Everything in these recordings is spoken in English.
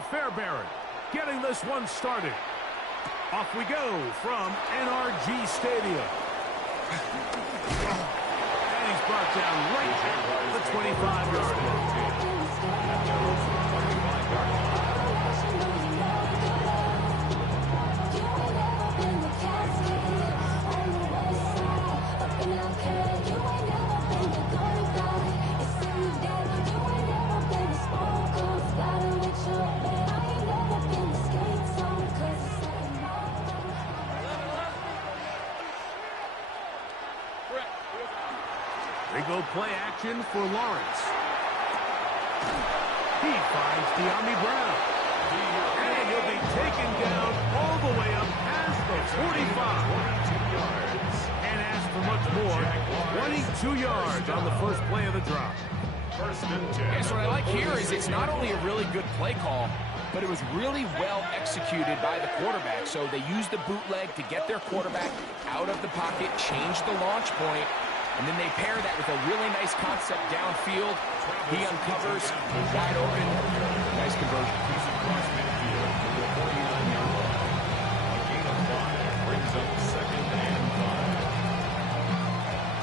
Fairbairn getting this one started. Off we go from NRG Stadium. And he's brought down right at the 25-yard line. They go play action for Lawrence. He finds De'Ami Brown. And he'll be taken down all the way up past the 45. And ask for much more. 22 yards on the first play of the drive. Yes, what I like here is it's not only a really good play call, but it was really well executed by the quarterback. So they used the bootleg to get their quarterback out of the pocket, change the launch point, and then they pair that with a really nice concept downfield. He uncovers, wide open, nice conversion.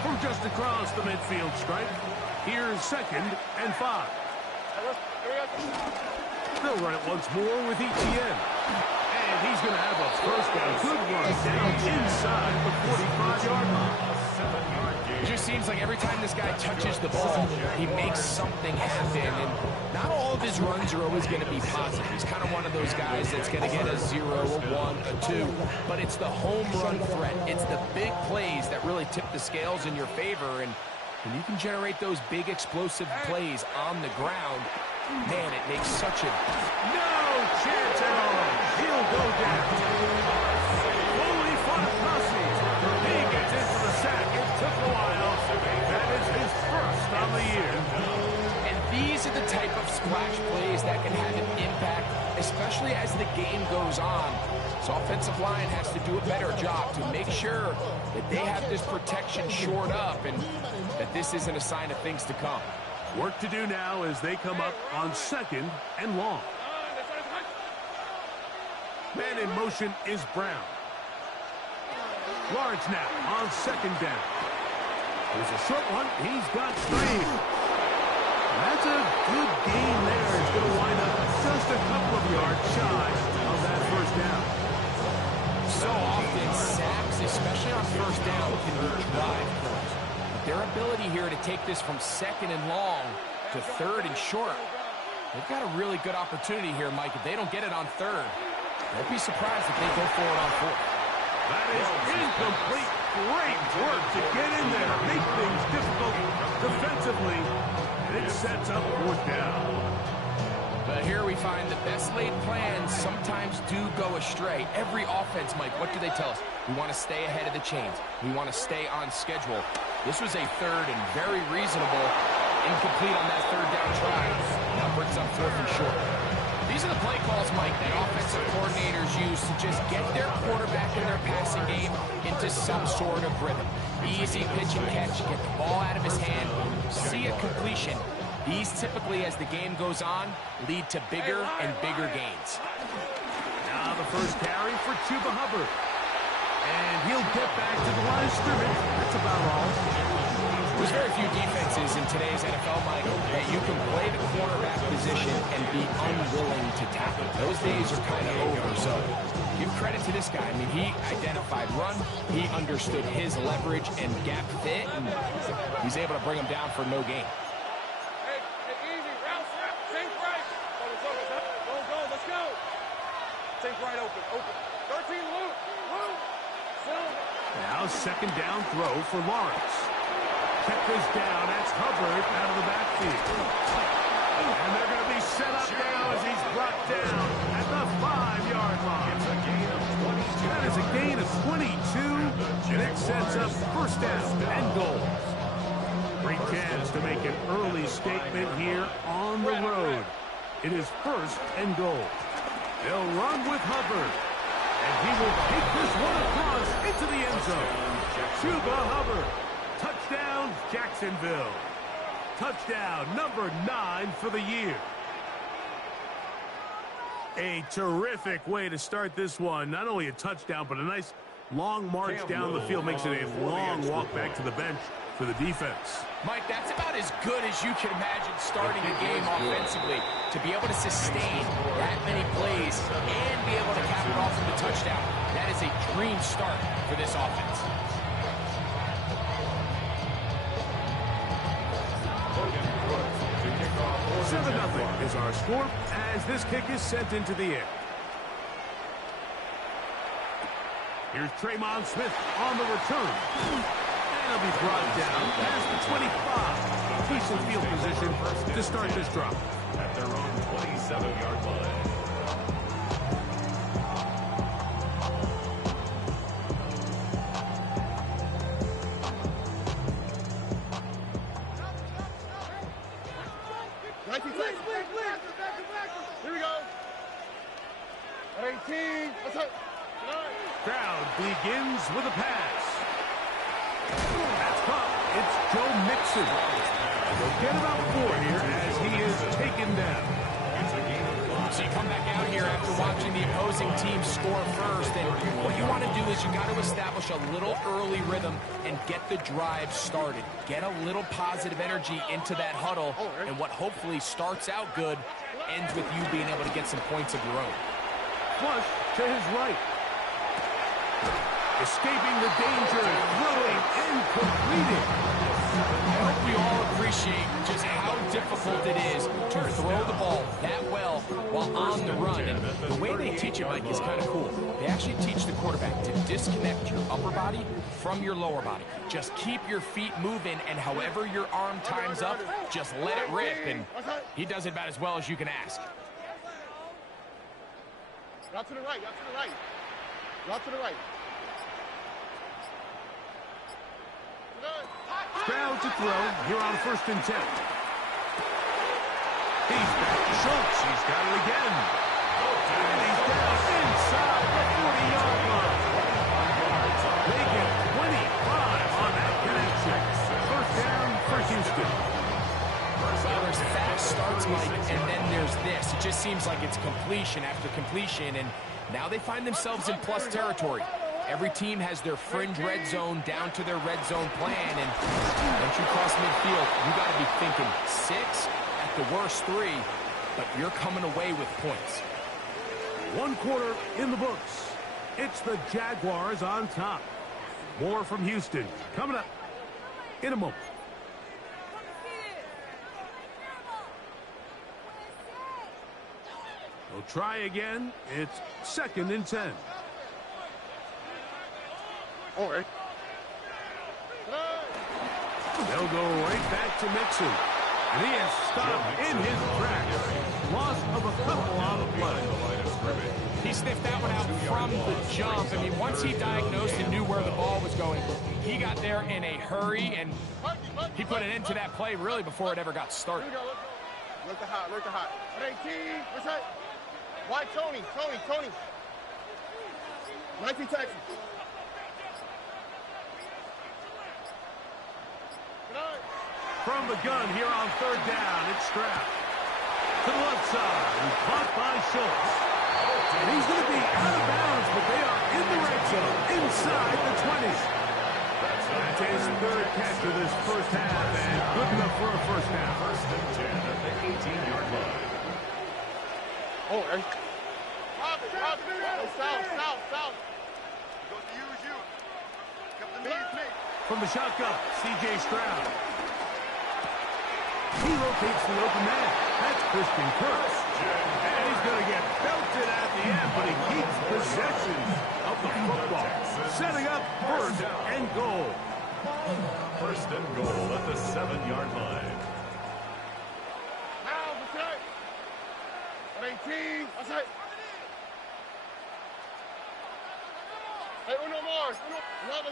From just across the midfield stripe, here's 2nd and 5. They'll run it once more with Etienne. And he's going to have a first down. Good run down inside the 45-yard line. It just seems like every time this guy touches the ball, he makes something happen. And not all of his runs are always going to be positive. He's kind of one of those guys that's going to get a 0, a 1, a 2. But it's the home run threat. It's the big plays that really tip the scales in your favor. And when you can generate those big explosive plays on the ground, man, it makes such a... No chance at all. He'll go down. Only for Hussey. He gets into the sack. It took a while. That is his first on the year. And these are the type of splash plays that can have an impact, especially as the game goes on. So offensive line has to do a better job to make sure that they have this protection shored up and that this isn't a sign of things to come. Work to do now as they come up on 2nd and long. Man in motion is Brown. Lawrence now on 2nd down. There's a short one. He's got 3. That's a good gain there. It's going to wind up just a couple of yards shy of that first down. So often, sacks, especially on first down, can be drive points. But their ability here to take this from 2nd and long to 3rd and short, they've got a really good opportunity here, Mike. If they don't get it on 3rd, don't be surprised if they go for it on 4th. That is incomplete. Great work to get in there, make things difficult defensively, and it sets up 4th down. But here we find the best laid plans sometimes do go astray. Every offense, Mike, what do they tell us? We want to stay ahead of the chains. We want to stay on schedule. This was a 3rd and very reasonable, incomplete on that 3rd down try. Now brings up 4th and short. These are the play calls, Mike, that offensive coordinators use to just get their quarterback and their passing game into some sort of rhythm. Easy pitch and catch, get the ball out of his hand, see a completion. These typically, as the game goes on, lead to bigger and bigger gains. Now the first carry for Chuba Hubbard. And he'll get back to the line of scrimmage. That's about all. There's very few defenses in today's NFL, Mike, that you can play the quarterback position and be unwilling to tackle. Those days are kind of over, so give credit to this guy. I mean, he identified run, he understood his leverage and gap fit, and he's able to bring him down for no gain. Hey, easy, route, think right. Go, let's go. Think right, open. 13, Luke. Now 2nd down throw for Lawrence. Kept this down. That's Hubbard out of the backfield. And they're going to be set up now as he's brought down at the 5-yard line. It's a gain of 22. That is a gain of 22, and it sets up 1st down and goal. Great chance to make an early statement here on the road. It is 1st and goal. They'll run with Hubbard, and he will take this one across into the end zone. Chuba Hubbard. Touchdown, Jacksonville. Touchdown number 9 for the year. A terrific way to start this one. Not only a touchdown, but a nice long march down the field. Makes it a long walk back to the bench for the defense. Mike, that's about as good as you can imagine starting a game offensively. To be able to sustain that many plays and be able to cap it off with a touchdown, that is a dream start for this offense. 7-0 is our score as this kick is sent into the air. Here's Tremont Smith on the return. And he'll be brought down past the 25. Decent field position to start this drop. At their own 27-yard line. Here we go. 18. Let's hit. Crowd begins with a pass. That's caught. It's Joe Mixon. He'll get about 4 here as he is taken down. So you come back out here after watching the opposing team score first, and what you want to do is you got to establish a little early rhythm and get the drive started. Get a little positive energy into that huddle, and what hopefully starts out good ends with you being able to get some points of your own. Flush to his right. Escaping the danger, throwing and completing. I hope we all appreciate just how difficult it is to throw the ball that well while on the run. And the way they teach it, Mike, is kind of cool. They actually teach the quarterback to disconnect your upper body from your lower body. Just keep your feet moving, and however your arm times up, just let it rip. And he does it about as well as you can ask. Route to the right, route to the right. Route to the right. Crowd to throw here on 1st and 10. He's back to Schultz. He's got it again. And he's down inside the 40-yard line. They get 25 on that connection. 1st down for Houston. Well, there's fast starts, Mike, and then there's this. It just seems like it's completion after completion, and now they find themselves in plus territory. Every team has their fringe red zone down to their red zone plan, and once you cross midfield, you got to be thinking 6, at the worst 3, but you're coming away with points. 1 quarter in the books. It's the Jaguars on top. More from Houston coming up in a moment. They'll try again. It's 2nd and 10. All right. They'll go right back to Mixon. And he is stopped in his tracks. Loss of a couple on the play. He sniffed that one out from the jump. I mean, once he diagnosed and knew where the ball was going, he got there in a hurry, and he put an end to that play really before it ever got started. Look the hot, look the hot. 18, what's that? Why Tony? 19 Texans. From the gun here on 3rd down, it's Stroud. To the left side, and caught by Schultz. And he's going to be out of bounds, but they are in the red zone, inside the 20s. That's his 3rd catch of this 1st half, and good enough for a 1st down. 1st and 10 at the 18-yard line. Oh, right. South. Go to you. Come to me. From the shotgun, C.J. Stroud. He rotates the open man. That's Christian Kirk. And he's going to get belted at the end, but he keeps possession of the football. Setting up 1st and goal. 1st and goal at the 7-yard line. Now, what's that? 18, what's that? Hey, uno more. Level.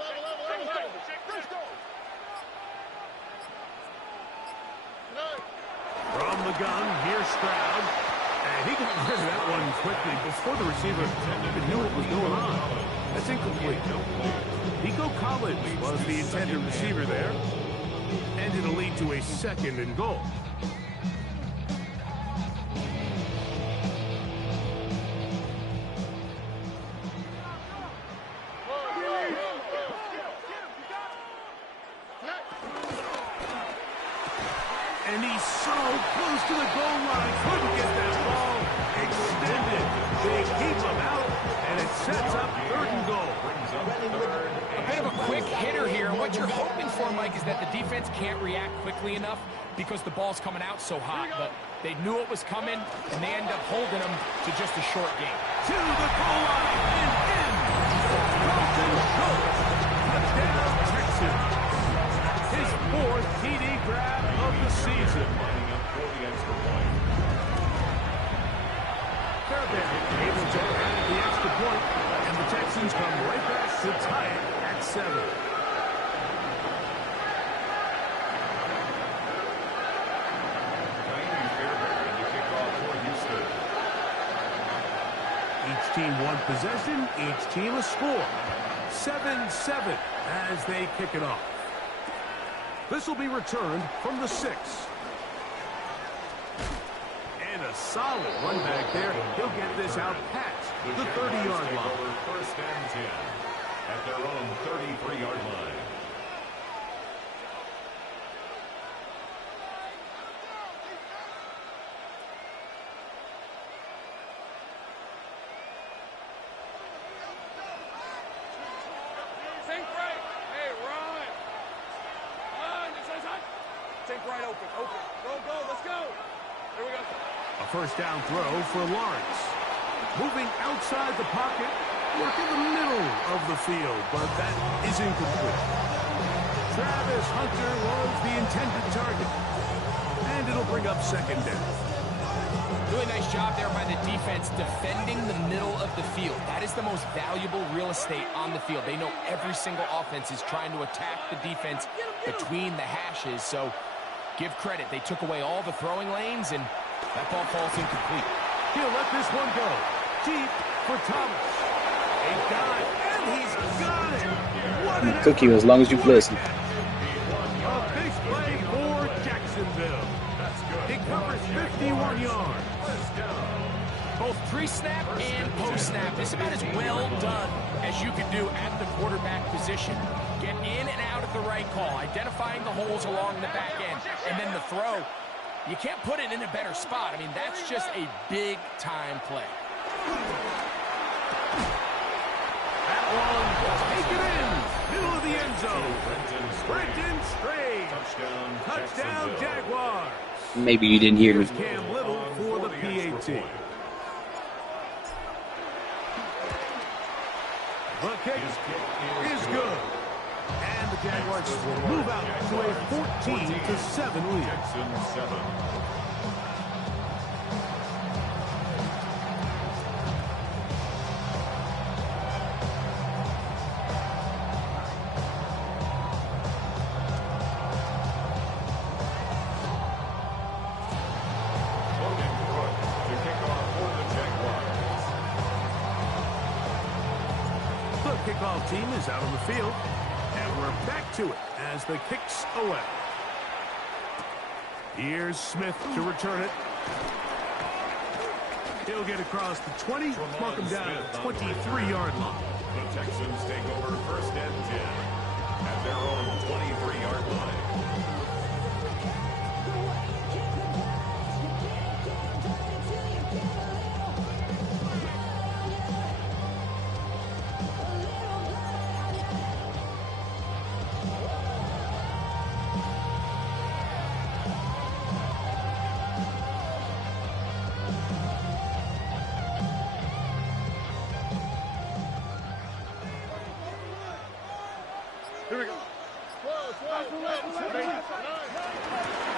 Let's go. From the gun, here's Stroud. And he got rid of that one quickly before the receiver even knew what was going on. That's incomplete. Nico Collins was the intended receiver there. And it'll lead to a 2nd and goal. close to the goal line. Couldn't get that ball extended. They keep him out, and it sets up 3rd and goal. A bit of a quick hitter here. What you're hoping for, Mike, is that the defense can't react quickly enough because the ball's coming out so hot. But they knew it was coming, and they end up holding them to just a short game. To the goal line and in. Dalton Schultz. Touchdown, Texans. His 4th TD grab of the season. Fairbairn able to add the extra point, and the Texans come right back to tie it at 7. Each team one possession, each team a score. 7-7 as they kick it off. This will be returned from the 6. And a solid run back there. He'll get this out past the 30-yard line. 1st and 10 at their own 33-yard line. Sink right. Hey, run. Sink right open. Go. Let's go. Here we go. A 1st down throw for Lawrence. Moving outside the pocket, work in the middle of the field, but that is incomplete. Travis Hunter was the intended target, and it'll bring up 2nd down. Really nice job there by the defense defending the middle of the field. That is the most valuable real estate on the field. They know every single offense is trying to attack the defense between the hashes, so give credit. They took away all the throwing lanes, and that ball falls incomplete. He'll let this one go. Deep for Thomas. A dive, and he's got it. What an Took you as long as you listen. A big play for Jacksonville. He covers 51 yards. Both pre-snap and post-snap. This is about as well done as you could do at the quarterback position. Get in and out at the right call, identifying the holes along the back end, and then the throw. You can't put it in a better spot. I mean, that's just a big-time play. That one, take it in. Middle of the end zone. Brenton Strange. Touchdown, Jaguars. Maybe you didn't hear me. Here's Cam Little for the PAT. The kick is good. And the Jaguars move out to a 14-7 lead. Texans 7. Kickoff team is out on the field, and we're back to it as the kick's away. Here's Smith to return it. He'll get across the 20, mark him down at the 23-yard line. The Texans take over 1st and 10 at their own 23-yard line. Here we go.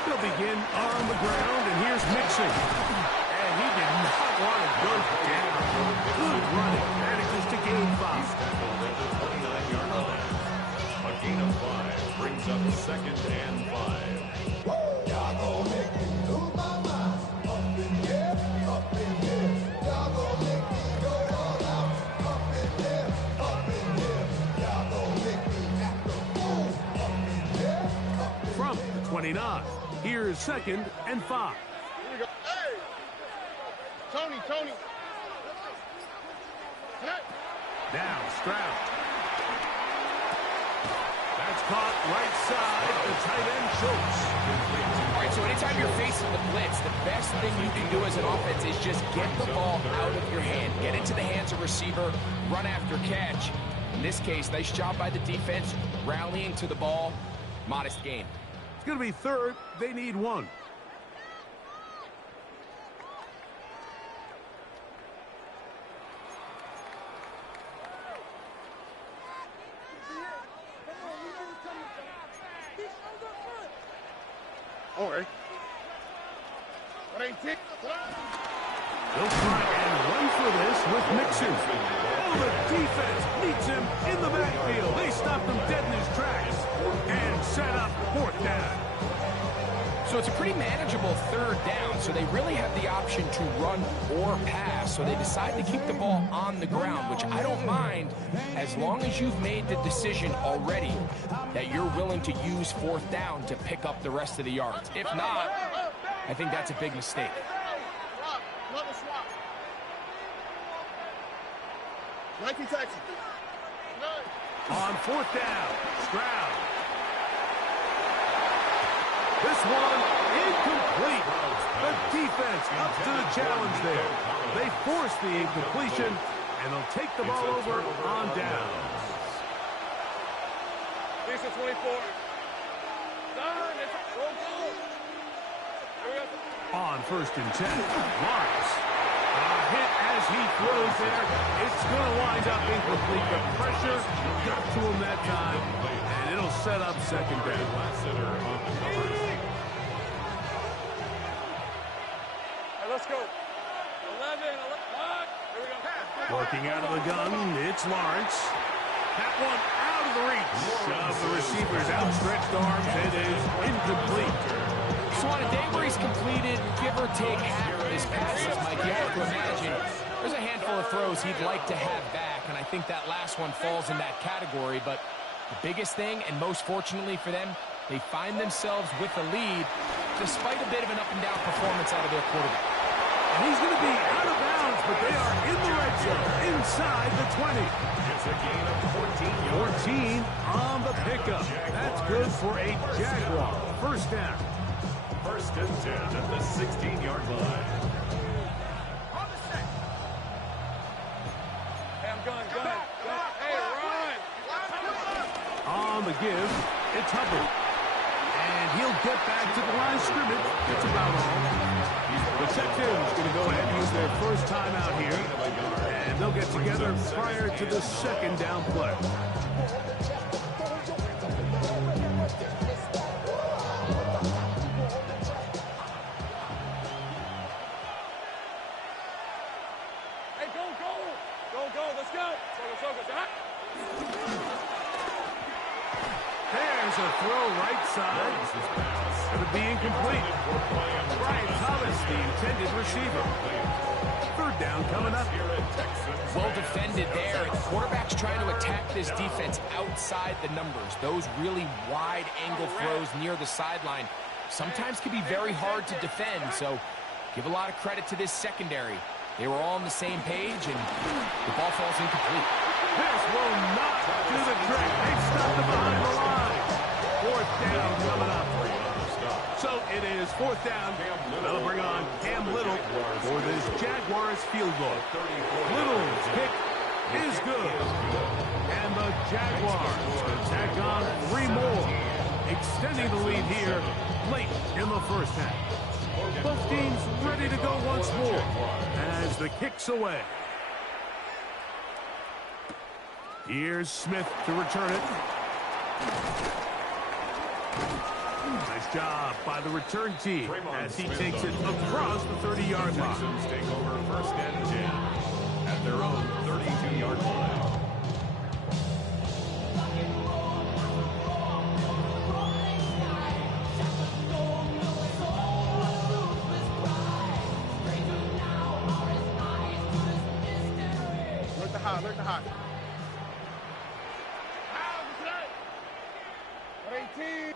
They'll begin on the ground, and here's Mixon. And he did not want to go down. Good running. Manages to gain 5. A gain of 5 brings up 2nd and 5. Y'all gon' make me lose my mind. Up in here, up in here. Y'all gon' make me go all out. Up in here, up in here. Y'all gon' make me act a fool. Up in here, up in here. From the 29, here's 2nd and 5. Here we go. Hey! Tony. Now Stroud. That's caught right side. The tight end Schultz. All right, So anytime you're facing the blitz, the best thing you can do as an offense is just get the ball out of your hand. Get into the hands of receiver, run after catch. In this case, nice job by the defense, rallying to the ball. Modest gain. It's going to be third. They need one. All right. He'll try and run for this with Mixon. Oh, the defense meets him in the backfield. They stopped him dead in his tracks and set up fourth down. So it's a pretty manageable third down, so they really have the option to run or pass. So they decide to keep the ball on the ground, which I don't mind as long as you've made the decision already that you're willing to use fourth down to pick up the rest of the yards. If not, I think that's a big mistake. Nike Texas. On fourth down, Stroud. This one incomplete. The defense up to the challenge there. They force the incompletion, and they'll take the ball over on downs. Decent 24. Done. It's a roll goal. On first and 10, Lawrence. A hit as he throws there. It's going to wind up incomplete. The pressure got to him that time, and it'll set up second down. Let's go. 11. Here we go. Working out of the gun, it's Lawrence. That one out of the reach of the receiver's outstretched arms. It is incomplete. So on a day where he's completed, give or take half of his passes, Mike, you have to imagine there's a handful of throws he'd like to have back, and I think that last one falls in that category. But the biggest thing, and most fortunately for them, they find themselves with a lead despite a bit of an up-and-down performance out of their quarterback. And he's going to be out of bounds, but they are in the red zone, inside the 20. It's a gain of 14 yards. 14 on the pickup. That's good for a Jaguar. First down. First and 10 at the 16-yard line. Hey, I'm gun. Hey, run. On the give, it's Hubbard. And he'll get back to the line of scrimmage. That's about all. The Texans going to go ahead and use their first time out here. And they'll get together prior to the second down play. Hey, go. Let's go. There's a throw right side. Going to be incomplete. Brian Thomas, the intended receiver. Third down coming up. Well defended there. The quarterback's trying to attack this defense outside the numbers. Those really wide angle throws near the sideline sometimes can be very hard to defend. So give a lot of credit to this secondary. They were all on the same page, and the ball falls incomplete. This will not do the trick. They've stopped him behind the line. Fourth down coming up. So it is fourth down. They'll bring on Cam Little for this Jaguars field goal. Little's kick is good. And the Jaguars will tack on 3 more, extending the lead here late in the first half. Both teams ready to go once more as the kick's away. Here's Smith to return it. Nice job by the return team as he takes it across the 30-yard line. Texans take over first and 10 at their own 32-yard line. Look the hot. 18.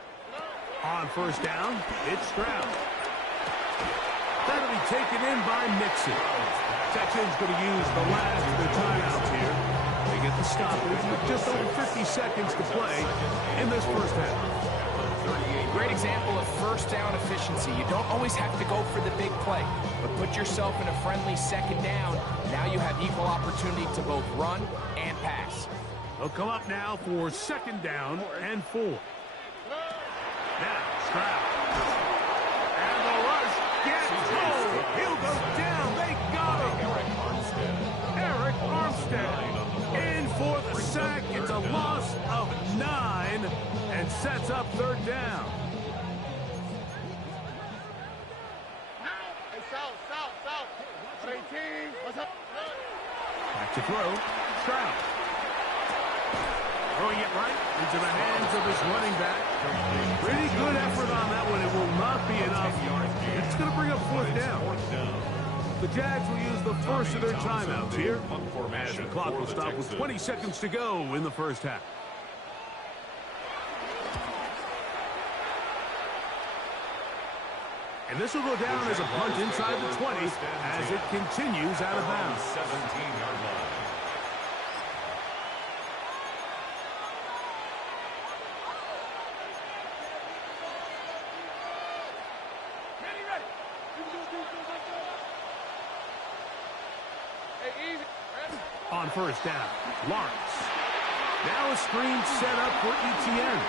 On first down, it's Stroud. That'll be taken in by Mixon. Texans going to use the last of their timeouts here. They get the stoppage with just over 50 seconds to play in this first half. Great example of first down efficiency. You don't always have to go for the big play, but put yourself in a friendly second down. Now you have equal opportunity to both run and pass. They'll come up now for second down and 4. Now, Stroud. And the rush gets home. He'll go down. They got him. Eric Armstead in for the sack. It's a loss of 9 and sets up third down. Back to throw. Stroud. Throwing it right into the hands of his running back. Pretty good effort on that one. It will not be enough. It's going to bring up fourth down. The Jags will use the first of their timeouts here, as the clock will stop with 20 seconds to go in the first half. And this will go down as a punt inside the 20 as it continues out of bounds. 17-yard line. On first down, Lawrence. Now a screen set up for Etienne.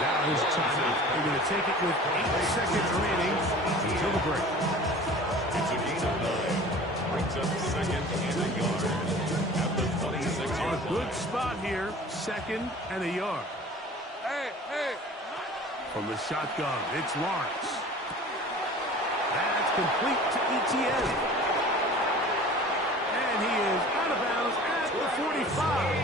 Now his timeout. They're going to take it with 8 seconds remaining until the break. It's a gain of 9. Brings up second and a yard at the 26-yard line. A good spot here, second and a yard. Hey. From the shotgun, it's Lawrence. That's complete to Etienne. And he is out of bounds at the 45.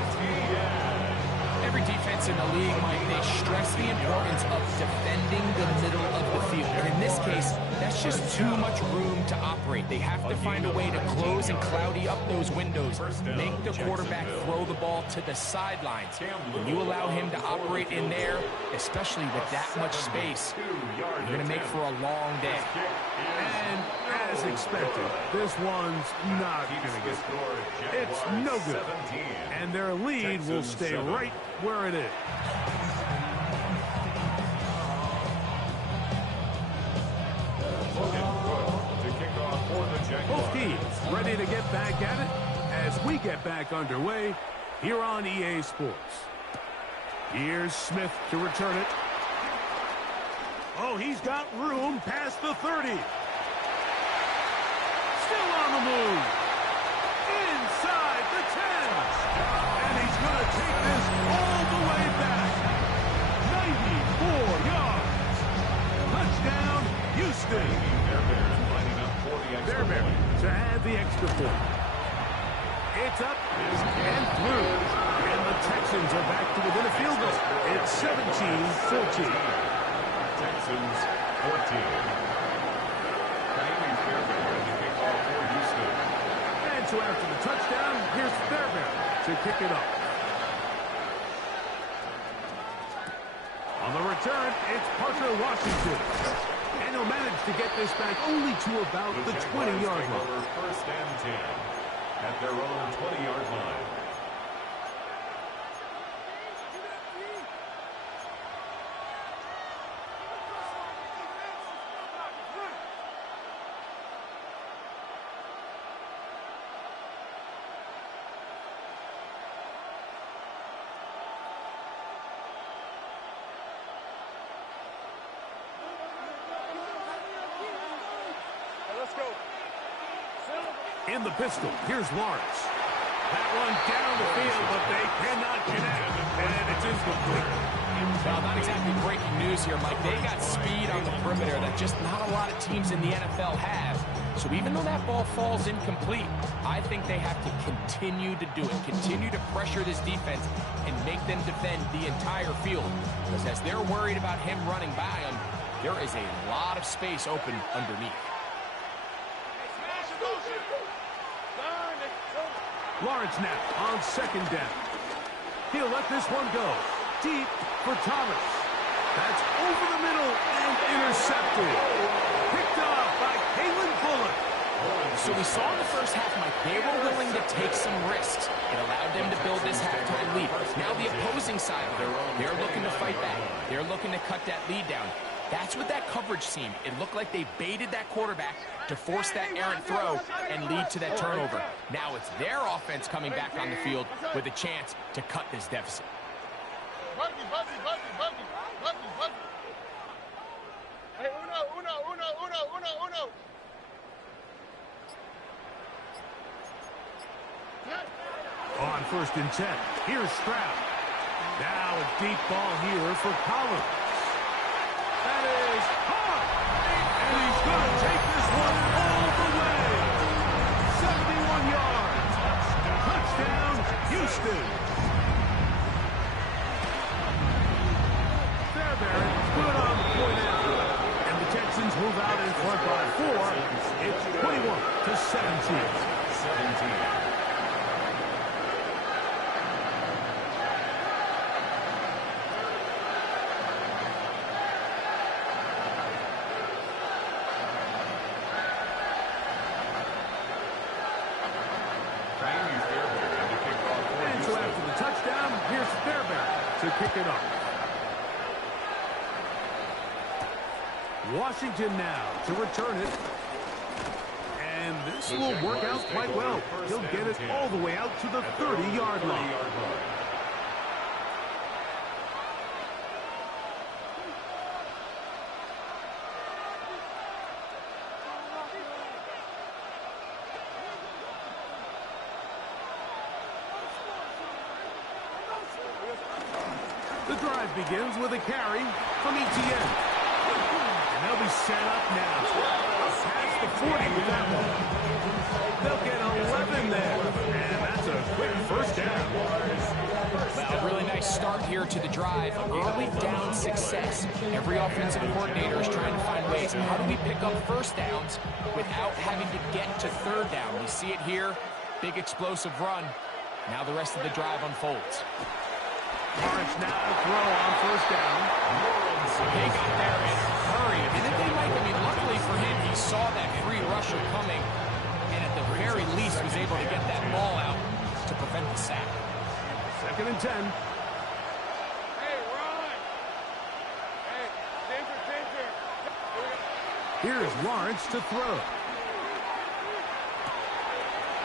Every defense in the league, Mike, they stress the importance of defending the middle of the field. And in this case, that's just too much room to operate. They have to find a way to close and cloudy up those windows, make the quarterback throw the ball to the sidelines. When you allow him to operate in there, especially with that much space, you're going to make for a long day. And as expected, this one's not going to get scored. It's no good. And their lead will stay right where it is. Both teams ready to get back at it as we get back underway here on EA Sports. Here's Smith to return it. Oh, he's got room past the 30. Still on the move. Inside the 10. And he's going to take this all the way back. 94 yards. Touchdown, Houston. Bear to add the extra point. It's up and through. And the Texans are back to within a field goal. It's 17-14. Texans 14. And so after the touchdown, here's Fairbairn to kick it off. On the return, it's Parker Washington. And he'll manage to get this back only to about the 20-yard line. First and 10 at their own 20-yard line. In the pistol, here's Lawrence. That one down the field, but they cannot connect. And it's incomplete. Well, not exactly breaking news here, Mike. They got speed on the perimeter that just not a lot of teams in the NFL have. So even though that ball falls incomplete, I think they have to continue to do it. Continue to pressure this defense and make them defend the entire field. Because as they're worried about him running by them, there is a lot of space open underneath. Lawrence now on second down. He'll let this one go. Deep for Thomas. That's over the middle and intercepted. Picked off by Kalen Bullock. So we saw in the first half, Mike, they were willing to take some risks. It allowed them to build this halftime lead. Now the opposing opposing sideline. They're looking to fight back. They're looking to cut that lead down. That's what that coverage seemed. It looked like they baited that quarterback to force that errant throw and lead to that turnover. Now it's their offense coming back on the field with a chance to cut this deficit. Hey, uno. On 1st and 10, here's Stroud. Now a deep ball here for Collins. That is hard. And he's going to take this one all the way. 71 yards. Touchdown, Houston. Fairbairn put on the point after. And the Texans move out in front by 4. It's 21-17. Pick it up. Washington now to return it. And this will work out quite well. He'll get it all the way out to the 30-yard line. The drive begins with a carry from Etienne. And they'll be set up now. Past the 40 with that one. They'll get 11 there. And that's a quick first down. Well, a really nice start here to the drive. Early down success. Every offensive coordinator is trying to find ways. How do we pick up first downs without having to get to third down? We see it here. Big explosive run. Now the rest of the drive unfolds. Lawrence now to throw on first down. They got there in a hurry. Didn't they, Mike? I mean, luckily for him, he saw that free rusher coming, and at the very least was able to get that ball out to prevent the sack. 2nd and 10. Hey, Ron. Hey, danger. Here's Lawrence to throw.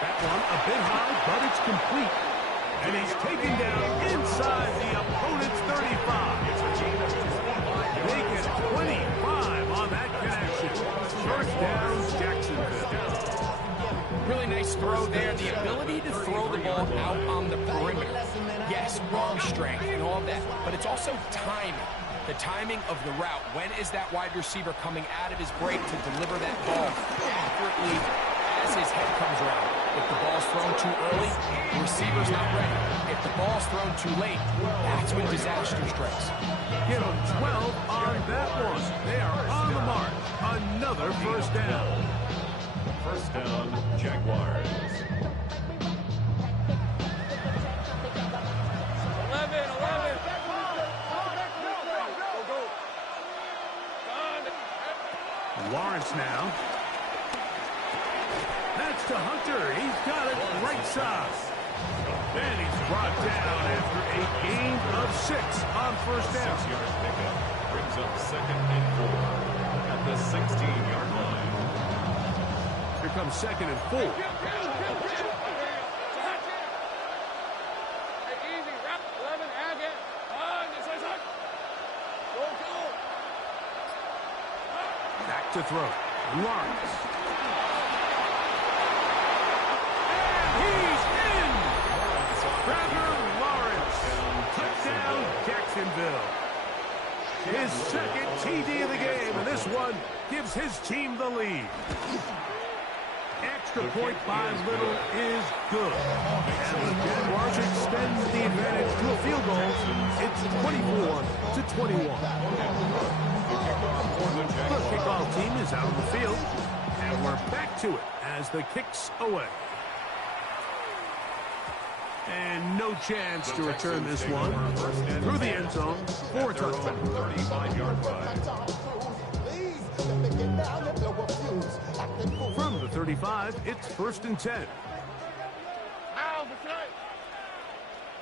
That one a bit high, but it's complete. And he's taken down inside the opponent's 35. They get 25 on that connection. First down, Jacksonville. Really nice throw there. The ability to throw the ball out on the perimeter. Yes, arm strength and all that, but it's also timing. The timing of the route. When is that wide receiver coming out of his break to deliver that ball accurately as his head comes around? If the ball's thrown too early, the receiver's not ready. If the ball's thrown too late, that's when disaster strikes. Give them 12 on that one. They are on the mark. Another first down. First down, Jaguars. 11. Go. Lawrence now. That's to Hunter. He's got it right side. And he's brought down after a gain of 6 on first down. 6-yard pickup brings up 2nd and 4 at the 16-yard line. Here comes 2nd and 4. Hey, easy. Wrap 11. Again. Go. Back to throw. Lawrence. Touchdown, Jacksonville. His 2nd TD of the game, and this one gives his team the lead. Extra point by Little is good. And the Jaguars extend the advantage to a field goal. It's 24-21. The kickoff team is out on the field, and we're back to it as the kick's away. And no chance to return this one through the end zone for a touchdown. 35-yard line. From the 35, it's 1st and 10.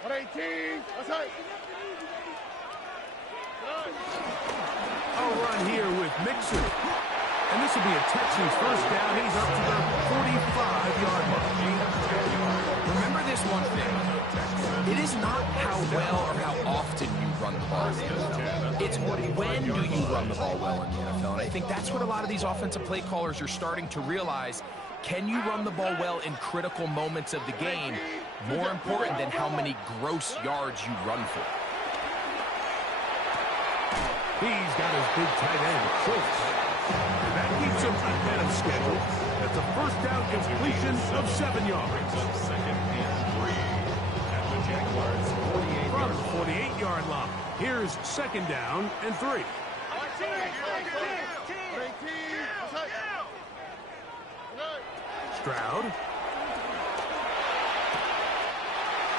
118. Let's hit. A run here with Mixon. And this will be a Texans first down. He's up to the 45-yard line. Remember this one thing. It is not how well or how often you run the ball in the NFL. It's when do you run the ball well in the NFL. And I think that's what a lot of these offensive play callers are starting to realize. Can you run the ball well in critical moments of the game? More important than how many gross yards you run for. He's got his big tight end, Schultz. And that keeps him ahead of schedule. That's a first down completion of 7 yards. Brings up second and 3 at the Jaguars' 48 From the 48-yard line. Here's second down and 3. Stroud.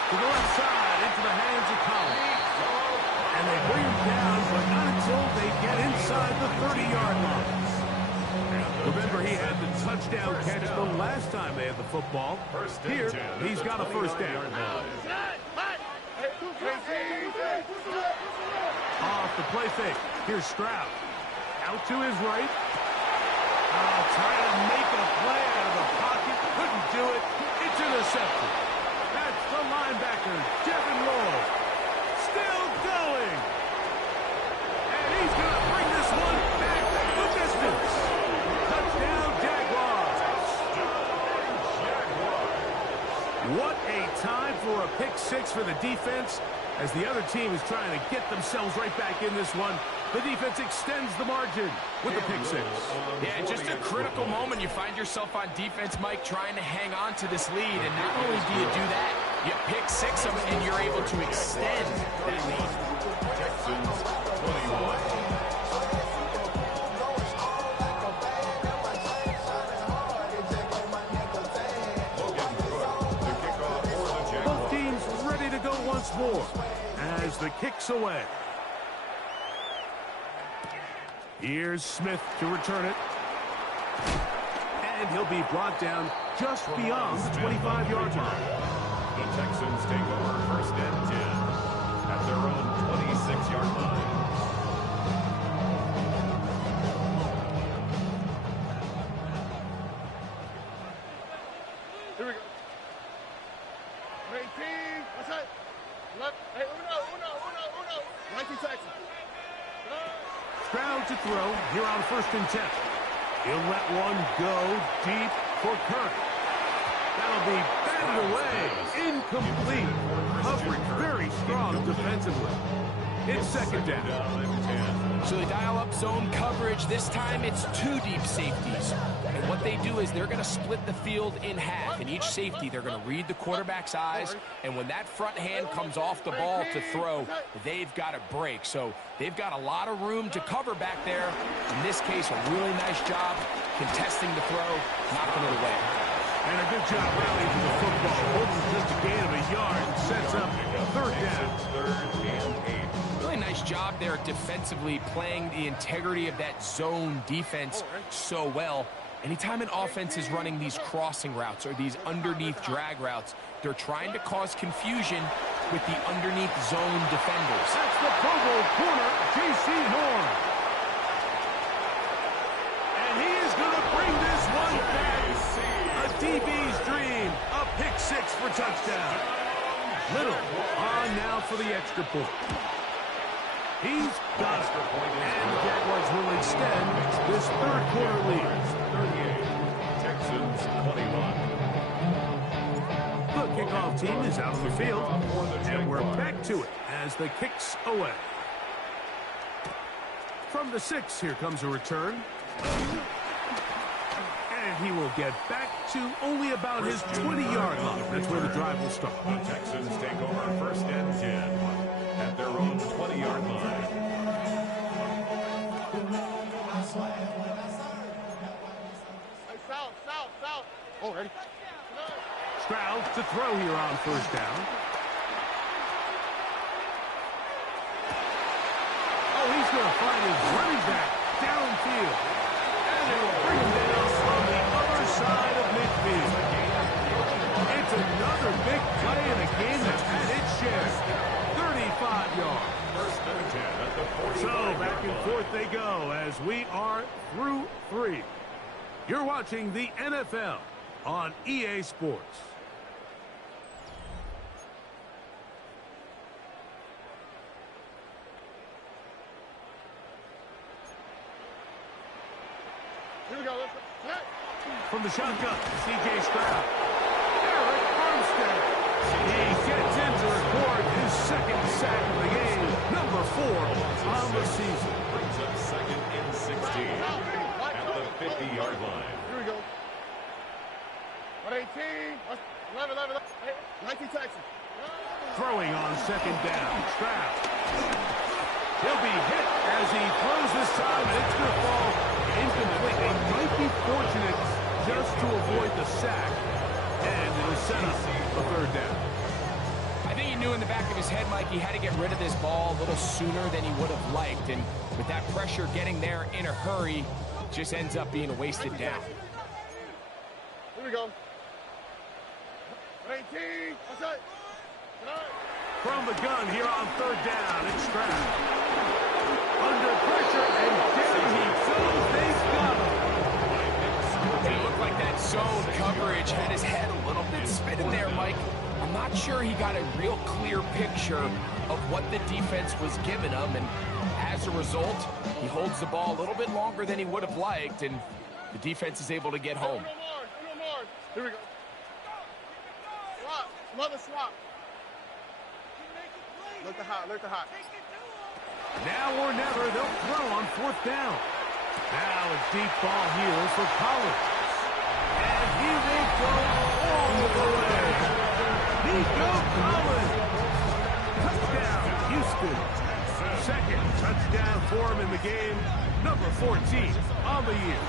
To the left side, into the hands of Collins. And they bring him down, but not until they get inside the 30-yard line. Remember, he had the touchdown catch the last time they had the football. Here, he's got a first down. Off the play fake. Here's Stroud. Out to his right. Trying to make a play out of the pocket. Couldn't do it. It's intercepted. That's the linebacker, Devin Lloyd. Still going. And he's going to bring this one back the distance. Touchdown, Jaguars. What a time for a pick six for the defense. As the other team is trying to get themselves right back in this one, the defense extends the margin with the pick six. Yeah, just a critical moment. You find yourself on defense, Mike, trying to hang on to this lead. And not only do you do that, you pick six them, and you're able to extend that lead. Texans 21. Once more as the kick's away. Here's Smith to return it. And he'll be brought down just beyond the 25-yard line. The Texans take over first and 10 at their own 26-yard line. Here we go. 18. What's that? Left. Hey, uno. 19 Texans. Stroud to throw here on first and 10. He'll let one go deep for Kirk. That'll be batted away. Incomplete. Coverage very strong defensively. It's second down. So they dial up zone coverage. This time it's two deep safeties. And what they do is they're going to split the field in half. In each safety, they're going to read the quarterback's eyes. And when that front hand comes off the ball to throw, they've got to break. So they've got a lot of room to cover back there. In this case, a really nice job contesting the throw, knocking it away. And a good job rallying to the football. Holds just a gain of a yard and sets up third down. Third and 8. Really nice job there defensively, playing the integrity of that zone defense so well. Anytime an offense is running these crossing routes or these underneath drag routes, they're trying to cause confusion with the underneath zone defenders. That's the Pro Bowl corner, J.C. Horn. And he is going to bring this one back. A DB's dream, a pick six for touchdown. Little on now for the extra point. He's got it. And the Jaguars will extend this third quarter lead. 38. Texans 21. The kickoff team is out on the field. And we're back to it as the kick's away. From the 6, here comes a return. And he will get back to only about his 20-yard line. That's where the drive will start. The Texans take over first and 10 at their own 20-yard line. Hey, south. Oh, ready? Stroud to throw here on first down. Oh, he's going to find his running back downfield. And they will bring him down on the other side of midfield. It's a Another big play in a game that had its share. 35 yards. First and 10 at the 45. So back and forth they go as we are through 3. You're watching the NFL on EA Sports. Here we go. Let's go. Hey. From the shotgun, C.J. Stroud. Eric Armstead. He gets in to record his second sack of the game. Number 4 on the season. Brings up second and 16 at the 50-yard line. Here we go. 118. 11. 19 Texas. Throwing on second down. Stroud. He'll be hit as he throws this time, and it's going to fall incomplete. They might be fortunate just to avoid the sack, and it'll set up a third down. I think he knew in the back of his head, Mike, he had to get rid of this ball a little sooner than he would have liked. And with that pressure getting there in a hurry, just ends up being a wasted down. Here we go. 118. What's that? From the gun here on third down, it's Stroud. Under pressure, and there he goes. They've got him. It looked like that zone coverage had his head a little bit spinning there, Mike. I'm not sure he got a real clear picture of what the defense was giving him, and as a result, he holds the ball a little bit longer than he would have liked, and the defense is able to get home. Here we go. Swap. Another swap. Look the hot. Now or never, they'll throw on fourth down. Now a deep ball here for Collins. And he will go all the way. Nico Collins. Touchdown, Houston. Second touchdown for him in the game. Number 14 on the year.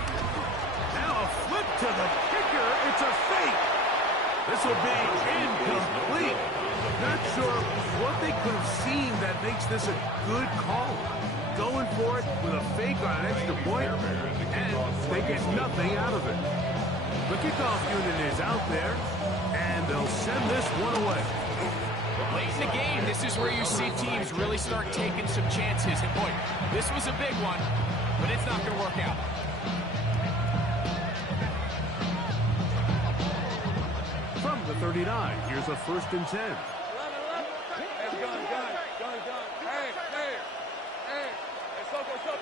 Now a flip to the kicker. It's a fake. This will be incomplete. Not sure what they could have seen that makes this a good call. Going for it with a fake on an extra point, and they get nothing out of it. The kickoff unit is out there, and they'll send this one away. Late in the game, this is where you see teams really start taking some chances. And boy, this was a big one, but it's not going to work out. From the 39, here's a 1st and 10. Gun. Hey. Go.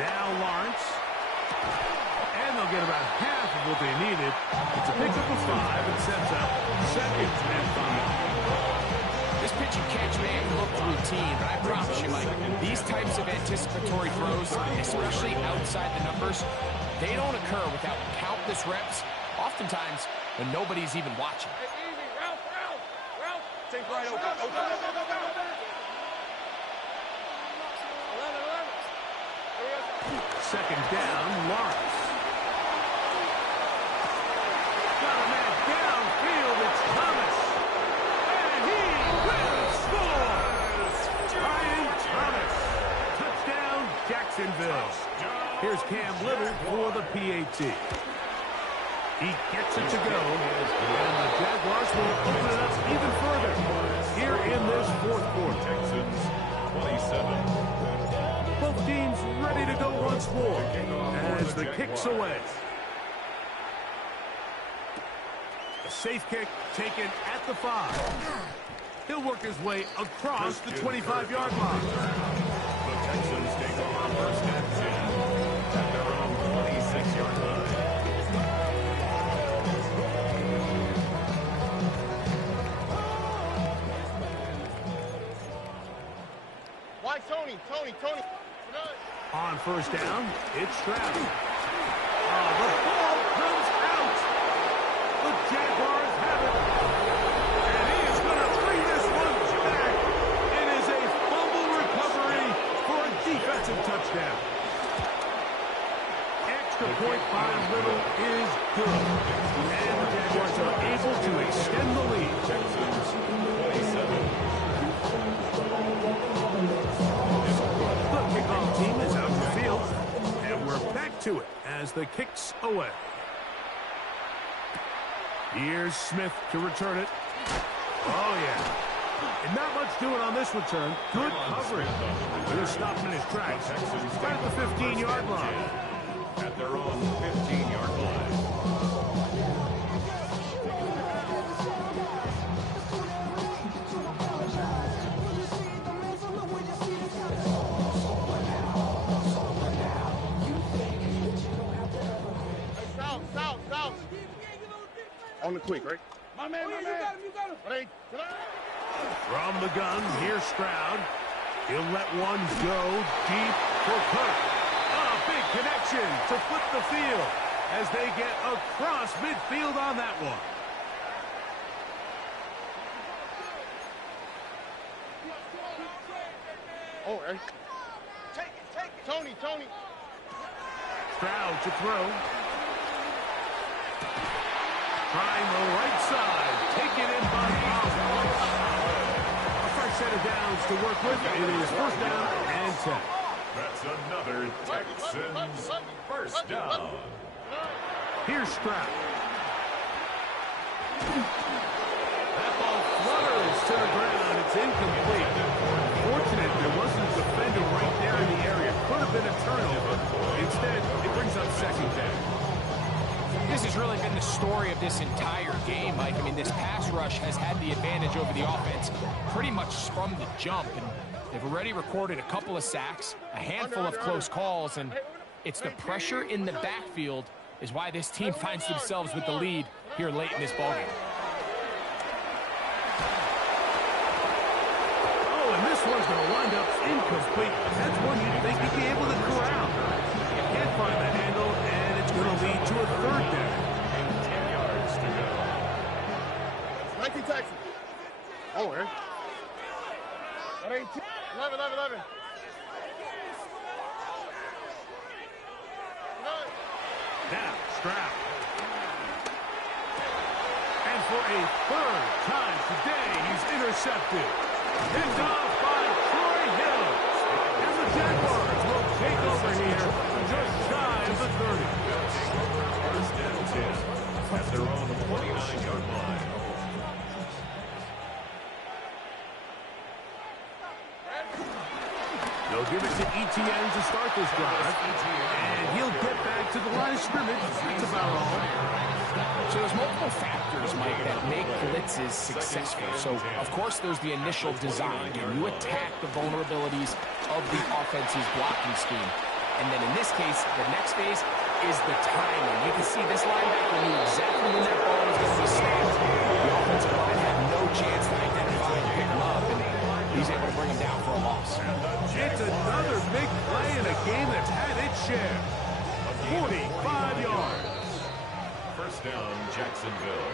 Now Lawrence. And they'll get about half of what they needed. It's a pickup of 5 and sets up 2nd and 5. This pitch and catch may have looked routine, but I promise you, Mike, these types of anticipatory throws, especially outside the numbers, they don't occur without countless reps, oftentimes when nobody's even watching. Hey, easy. Ralph. Take right open. 11. Second down, Lawrence. Got a man downfield, it's Thomas. And he will score! Ryan Thomas. Touchdown, Jacksonville. Here's Cam Little for the PAT. He gets it to go, and the Jaguars will open it up even further here in this 4th quarter. Texans 27. Both teams ready to go once more as the kick's away. A safe kick taken at the 5. He'll work his way across the 25-yard line. The Texans take over 1st and 10 at their own 26-yard line. Why Tony? On 1st down, it's Stroud. The ball comes out. The Jaguars have it. And he is going to bring this one back. It is a fumble recovery for a defensive touchdown. Extra point by Little is good. And the Jaguars are able to extend the lead. Texans 27. The kickoff team is out in the field, and we're back to it as the kick's away. Here's Smith to return it. Oh, yeah. And not much doing on this return. Good coverage. They're stopping his tracks. Right at the 15-yard line. At their own 15-yard line. South. On the quick, right? My man. You got him. Ready? From the gun, here's Stroud. He'll let one go deep for Cook. A big connection to flip the field as they get across midfield on that one. Oh, hey. Take it. Tony. Stroud to throw. Trying the right side. Taken in by Collins. A fresh set of downs to work with. It is first down and 10. That's another Texans first down. Here's Stroud. That ball flutters to the ground. It's incomplete. Fortunate there wasn't a defender right there in the area. Could have been a turnover. Instead, it brings up second down. This has really been the story of this entire game, Mike. I mean, this pass rush has had the advantage over the offense pretty much from the jump. And they've already recorded a couple of sacks, a handful of close calls, and it's the pressure in the backfield is why this team finds themselves with the lead here late in this ballgame. Oh, and this one's going to wind up incomplete. That's one you'd think you'd be able to corral. You can't find the handle, and it's going to lead to a third down. 10 yards to go. 19 Texans. Oh, hey. That ain't 11. Now, Stroud. And for a third time today, he's intercepted. Picked off by Troy Hill. And the Jaguars will take over here just shy of the 30. First and 10 at their own 29-yard line. They'll give it to Etienne to start this drive. And he'll get back to the line of scrimmage. That's about all. So there's multiple factors, Mike, that make blitzes successful. So, of course, there's the initial design. You attack the vulnerabilities of the offense's blocking scheme. And then in this case, the next phase is the timing. You can see this linebacker knew exactly when that ball was going to be snapped. The offensive line had no chance to identify and pick him up, and he's able to bring him down for a loss. It's another big play in a game that's had its share. 45 yards. First down, Jacksonville.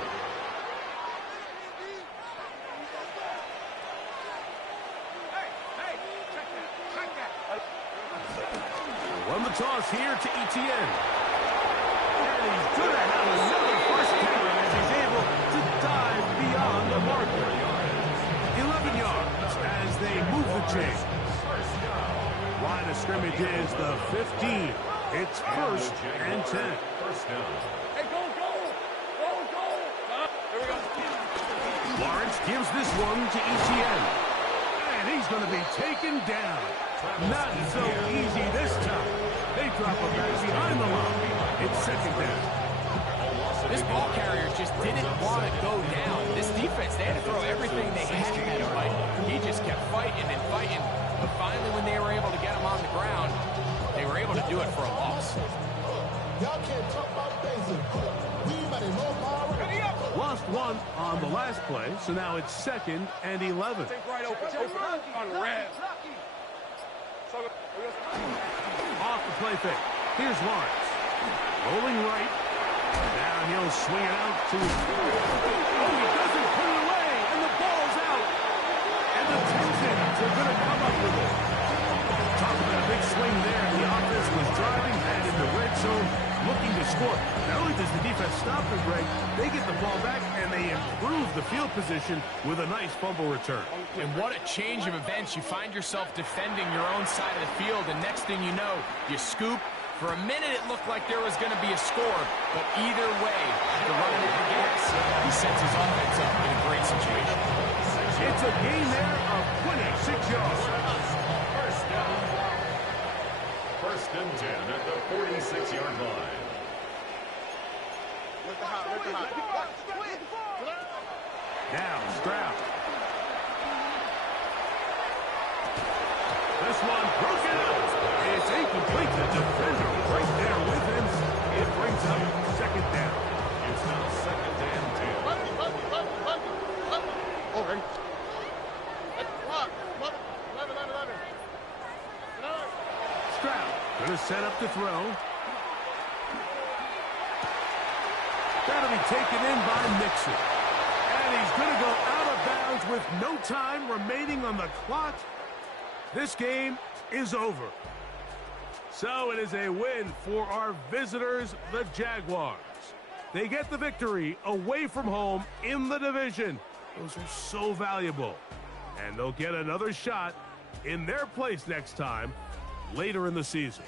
Run the toss here to Etienne. And he's going to have another first down as he's able to dive beyond the marker. 11 yards as they move the chain. Line of scrimmage is the 15. It's first and 10. First down. Hey, go! Here we go. Lawrence gives this one to Etienne. And he's going to be taken down. Not so easy this time. They drop him back behind the line. It's second down. This ball carrier just didn't want to go down. This defense, they had to throw everything they had at him, Mike. He just kept fighting and fighting. But finally, when they were able to get him on the ground, they were able to do it for a loss. Y'all can't talk about basic. We might as well power. Lost one on the last play, so now it's second and 11. Think right open. On red. Off the play fake. Here's Lawrence. Rolling right. Now he'll swing it out to his... Oh, he doesn't put it away, and the ball's out. And the Texans are going to come up with it. Talk about a big swing there. The offense was driving, and in the red zone, looking to score. Not only does the defense stop the break, they get the ball back, and they improve the field position with a nice fumble return. And what a change of events. You find yourself defending your own side of the field, and next thing you know, you scoop, For a minute, it looked like there was going to be a score, but either way, after running out of gas, he sets his offense up in a great situation. It's a gain there of 26 yards. First and 10 at the 46-yard line. Now, Stroud. This one broken up. It's incomplete. The defender right there with him. It brings up second down. It's now second and 10. Okay. Stroud going to set up to throw. That'll be taken in by Mixon. And he's going to go out of bounds with no time remaining on the clock. This game is over. So it is a win for our visitors, the Jaguars. They get the victory away from home in the division. Those are so valuable. And they'll get another shot in their place next time later in the season.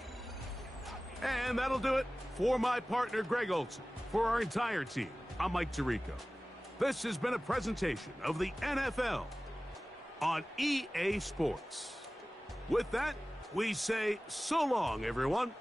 And that'll do it for my partner, Greg Olson. For our entire team, I'm Mike Tirico. This has been a presentation of the NFL on EA Sports. With that, we say so long, everyone.